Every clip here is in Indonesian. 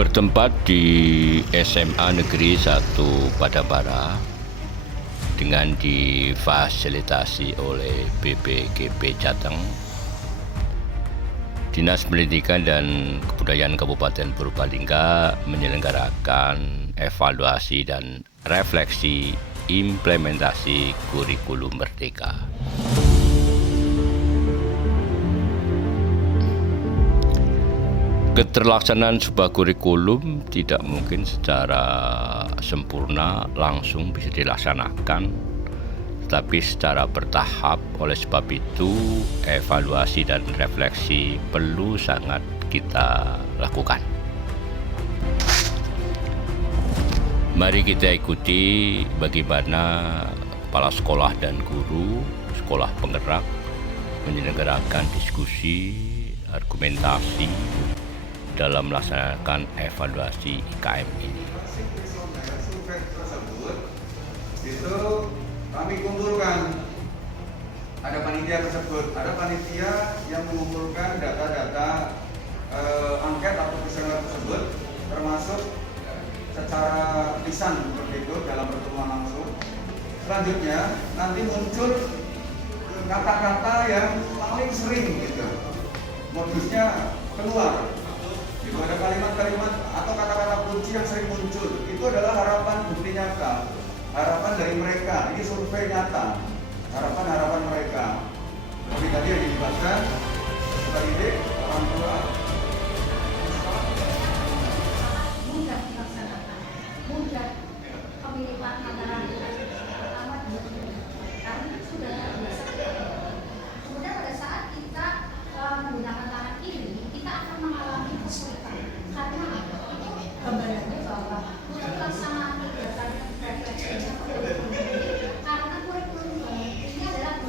Bertempat di SMA Negeri 1 Padapara dengan difasilitasi oleh BPKP Jateng, Dinas Pendidikan dan Kebudayaan Kabupaten Purbalingga menyelenggarakan evaluasi dan refleksi implementasi kurikulum Merdeka. Keterlaksanaan sebuah kurikulum tidak mungkin secara sempurna langsung bisa dilaksanakan, tetapi secara bertahap. Oleh sebab itu, evaluasi dan refleksi perlu sangat kita lakukan. Mari kita ikuti bagaimana kepala sekolah dan guru sekolah penggerak menyelenggarakan diskusi, argumentasi dalam melaksanakan evaluasi IKM ini. Survei tersebut itu kami kumpulkan, ada panitia tersebut, ada panitia yang mengumpulkan data-data angket atau kuesioner tersebut, termasuk secara lisan seperti itu dalam pertemuan langsung. Selanjutnya nanti muncul kata-kata yang paling sering gitu, modusnya keluar. Itu ada kalimat-kalimat atau kata-kata kunci yang sering muncul. Itu adalah harapan bukti nyata, harapan dari mereka. Ini survei nyata, harapan mereka. Tapi tadi yang dilibatkan pendidik, orang tua. Mudah dilaksanakan, mudah pemilihan antara pertama dua karena sudah biasa. Kemudian pada saat kita menggunakan tangan ini, kita akan mengalami kesulitan karena itu gambarannya bahwa untuk pelaksanaan kegiatan refleksinya karena kurikulum ini adalah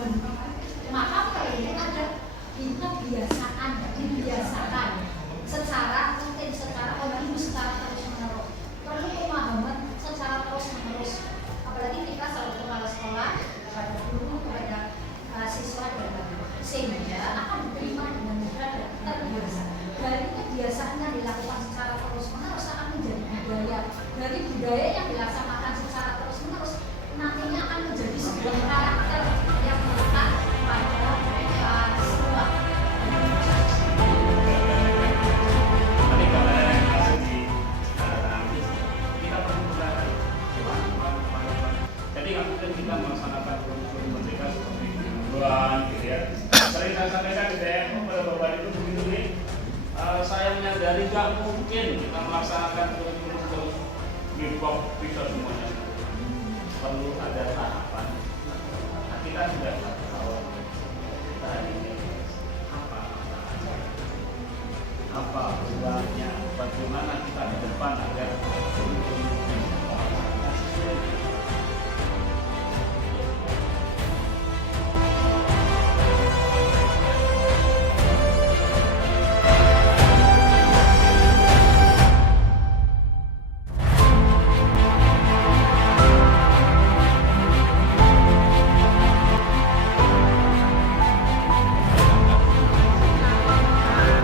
maka perlu ada kebiasaan, dibiasakan secara rutin, secara terus menerus, perlu pemahaman secara terus menerus, apalagi kita selalu kepala sekolah kepada guru, kepada siswa dan sehingga akan diterima dengan mudah dan terbiasa. Dari kebiasaan yang dilakukan secara terus menerus akan menjadi budaya. Dari budaya yang dilaksanakan secara terus menerus nantinya akan menjadi sebuah karakter yang melekat pada semua. Jadi nggak mungkin kita melaksanakan kurikulum Merdeka seperti bulan gitu ya. Sering saya sampaikan gitu ya, pada bapak itu begitu nih. Saya menyadari nggak mungkin kita melaksanakan kurikulum terus bebok bisa semuanya. Perlu ada tahapan. Nah, kita sudah tahu kita ini apa perubahannya, bagaimana kita ke depan agar kurikulum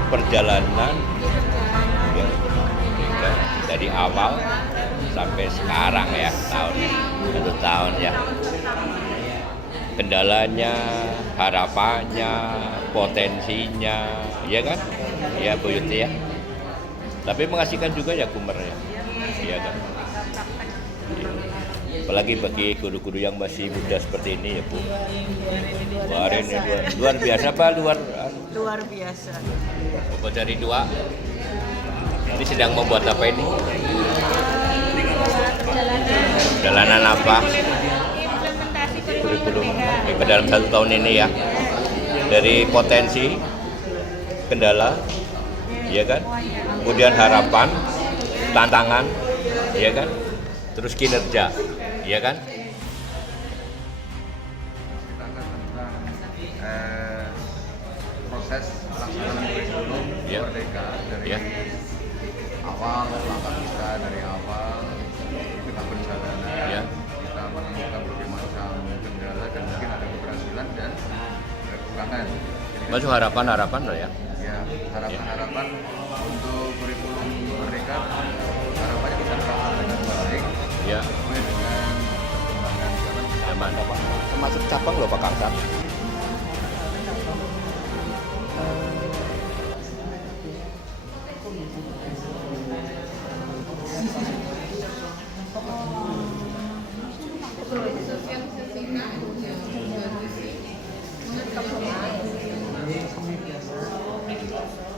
Perjalanan dari awal sampai sekarang ya, satu tahun ya. Kendalanya, harapannya, potensinya, ya kan? Ya Bu Yuti ya. Tapi mengasihkan juga ya Kumer ya. Iya kan? Apalagi bagi guru-guru yang masih muda seperti ini ya Bu. Luar biasa Pak, Luar biasa. Bapak dari dua. Ini sedang membuat apa ini? Perjalanan apa? Implementasi Kurikulum dalam 1 tahun ini ya. Dari potensi, kendala, ya kan? Kemudian harapan, tantangan, ya kan? Terus kinerja, ya kan? Proses pelaksanaan kurikulum Merdeka dari awal, langkah kita dari awal kita perjalanan, kita menemukan berbagai macam kendala dan mungkin ada keberhasilan dan kekurangan. Masuk harapan lah ya. Ya, harapan-harapan untuk kurikulum Merdeka Sabang loh Pak Kangsat.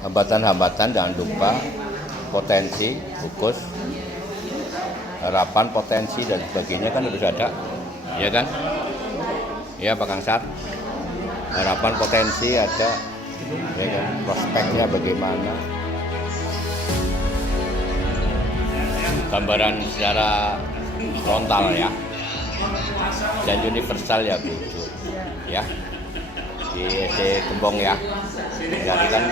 Hambatan-hambatan jangan lupa potensi, fokus, harapan, potensi dan sebagainya kan harus ada, ya kan? Ya Pak Kangsat, harapan potensi ada, ya kan? Prospeknya bagaimana? Gambaran secara frontal ya, dan universal ya Bu, ya di SD Gembong ya. Jadi kan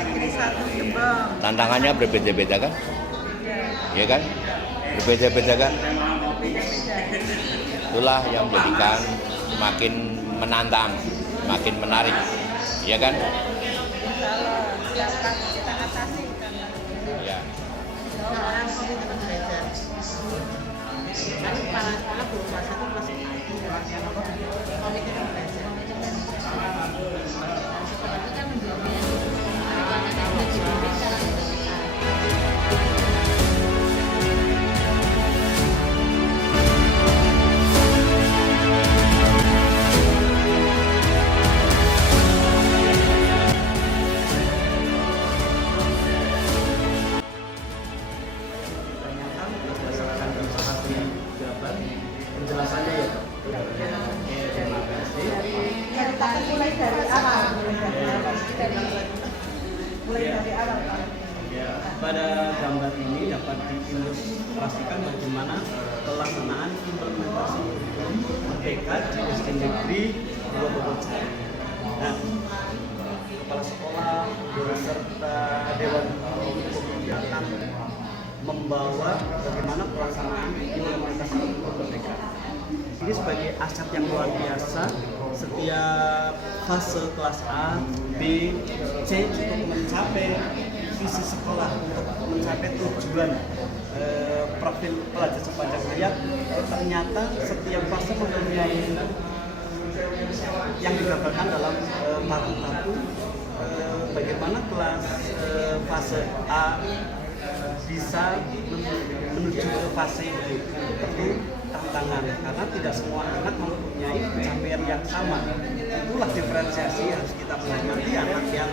tantangannya berbeda-beda kan, ya kan? Berbeda-beda kan? Itulah yang menjadikan semakin menantang, semakin menarik, ya kan? Ya. Penjelasannya ya. Terima kasih. Mulai dari awal. Ya, pada gambar ini dapat diilustrasikan bagaimana pelaksanaan implementasi Merdeka di SD Negeri 2 Bogor. Nah, kepala sekolah beserta Dewan Pembina akan membawa bagaimana pelaksanaan implementasi Merdeka. Ini sebagai aset yang luar biasa. Setiap fase kelas A, B, C untuk mencapai visi sekolah, untuk mencapai tujuan profil pelajar sepanjang hayat, ternyata setiap fase mempunyai yang digambarkan dalam tabu-tabu bagaimana kelas fase A bisa menuju ke fase B. Perlu tantangan karena tidak semua anak mempunyai pencapaian yang sama. Itulah diferensiasi yang harus kita menghormati anak yang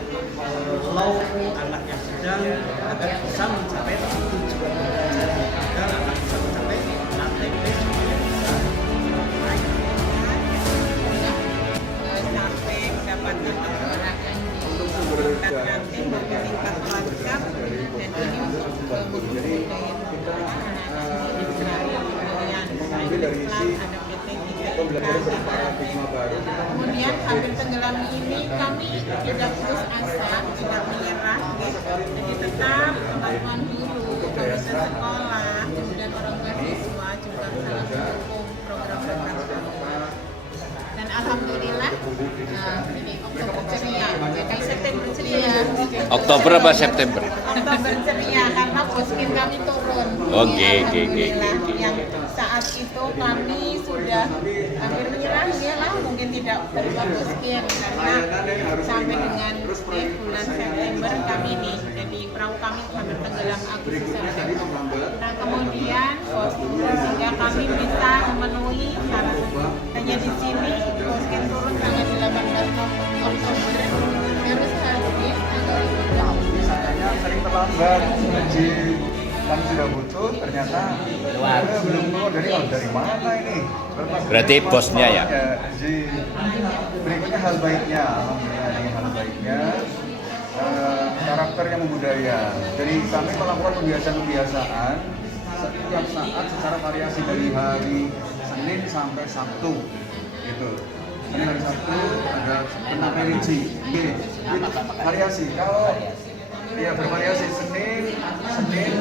low, anak yang sedang, agar bisa mencapai tujuan belajar, agar anak bisa mencapai ATP supaya bisa naik. Sampai mendapatkan pergerakan untuk meningkatkan tingkat lancar dan ini untuk memudahkan dari isi pembelajaran berparadigma baru. Kemudian hampir tenggelam ini kami tidak putus asa, tidak menyerah, jadi tetap bantuan guru, komite sekolah, kemudian orang tua siswa juga sangat mendukung program-program kami. Dan alhamdulillah ini Oktober ceria, jadi September ceria. Oktober apa September? Oktober ceria karena poskim kami turun. Oke. Yang saat itu kami sudah hampir menyerah ya lah, mungkin tidak berubah poskim karena sampai dengan bulan September kami ini, jadi perahu kami hampir tenggelam Agustus September. Nah kemudian sehingga kami bisa memenuhi syarat. Hanya di sini poskim turun tanggal 18 Oktober harus habis tanggal 15. Misalnya sering terlambat, gaji kami sudah butuh, ternyata belum keluar dari mana ini? Berarti bosnya ya? Jadi berikutnya hal baiknya, alhamdulillah ini hal baiknya karakter yang membudaya. Jadi kami melakukan pembiasaan setiap saat secara variasi dari hari Senin sampai Sabtu, gitu. Senin hari Sabtu ada tentang religi, variasi. Kalau ya bervariasi Senin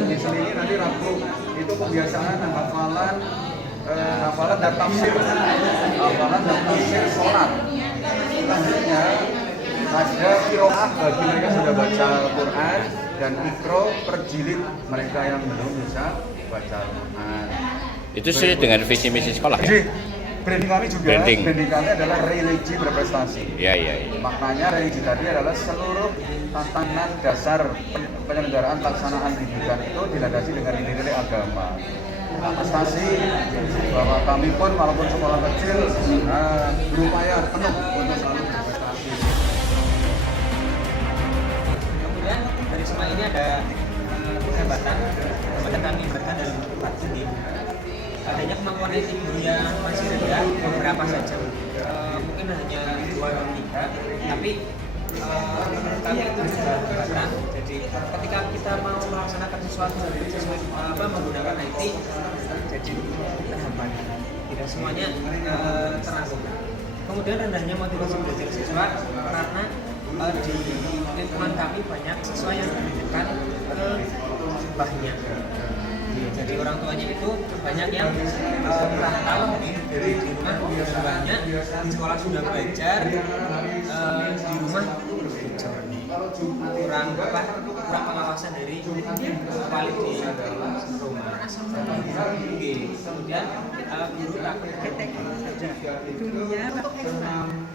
diselingi nanti Rabu itu kebiasaan hafalan dan tafsir sholat. Selanjutnya ada qiraah bagi mereka yang sudah baca Al-Quran dan ikro per jilid mereka yang belum bisa baca Al-Quran. Itu sesuai dengan visi misi sekolah ya? Jadi branding kami juga, Branding. branding kami adalah religi berprestasi. Iya, iya, iya. Maknanya religi tadi adalah seluruh tantangan dasar penyelenggaraan pelaksanaan pendidikan itu dilandasi dengan nilai-nilai agama. Prestasi bahwa kami pun walaupun sekolah kecil berupaya penuh untuk selalu berprestasi. Kemudian dari semua ini ada kehebatan kami berkat dari Pak Sudi. Adanya kemampuan IT guru yang masih rendah, beberapa saja, mungkin hanya 2 atau 3, tapi menurut kami itu sudah kehebatan. Jadi ketika kita mau melaksanakan sesuatu menggunakan IT, jadi terhambat. Tidak semuanya terasa. Kemudian rendahnya motivasi belajar siswa karena di lingkungan kami banyak siswa yang menunjukkan ke bahnya. Jadi orang tuanya itu banyak yang merantau dari di rumah banyak, di sekolah sudah belajar, di rumah kurang pengawasan dari wali di rumah. Kemudian guru Dulunya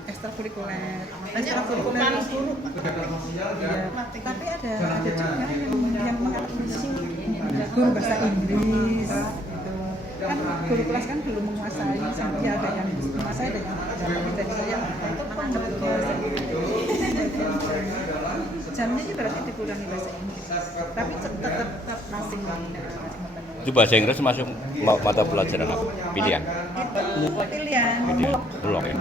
ekstrakurikuler, ekstrakurikuler guru. Tapi ada juga yang mengadmisi guru bahasa Inggris gitu. Kan guru kelas kan belum menguasai, sampai ada yang menguasai dan yang dari saya itu mantap bahasa jamnya juga berarti dikurangi bahasa Inggris, tapi tetap masing Itu bahasa Inggris masuk mata pelajaran apa? Pilihan? itu pilihan Blok ya?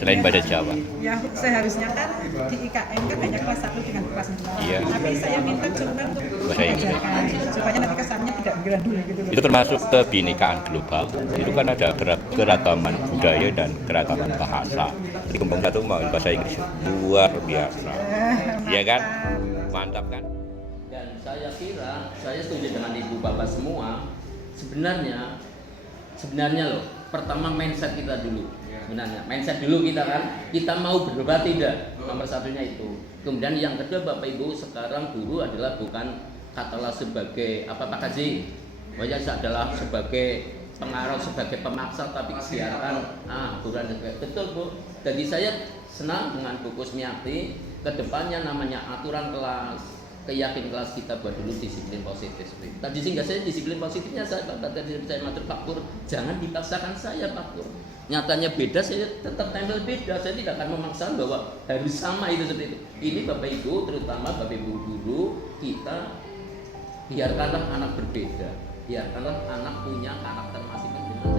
Selain bahasa Jawa? yang seharusnya kan di IKN kan hanya kelas 1 dengan kelas 2. Iya. Tapi saya minta cuma untuk Bahasa Inggris. mengajarkan supaya nanti kesannya tidak berandul gitu loh. Itu termasuk kebinekaan global. Itu kan ada keragaman budaya dan keragaman bahasa. Jadi Kembang Satu mau bahasa Inggris luar biasa. Iya kan? Mantap kan? Dan saya kira, saya setuju dengan ibu bapak semua. Sebenarnya loh, pertama mindset kita dulu. Sebenarnya mindset dulu kita kan, kita mau berubah tidak. Nomor satunya itu. Kemudian yang kedua bapak ibu, sekarang guru adalah bukan katalah sebagai apa Pak Haji, wajah adalah sebagai pengaruh, sebagai pemaksa, tapi biarkan aturan betul Bu. Jadi saya senang dengan Bu Kusmiati. Kedepannya namanya aturan kelas, keyakinan kelas kita buat dulu disiplin positif. Tadi sehingga saya disiplin positifnya saya matur Pak Pur, jangan dipaksakan saya Pak Pur. Nyatanya beda, saya tetap tempel beda. Saya tidak akan memaksa bahwa harus sama itu seperti itu. Ini Bapak Ibu, terutama Bapak Ibu guru, kita biarkanlah anak berbeda, biarkanlah anak punya karakter masing-masing.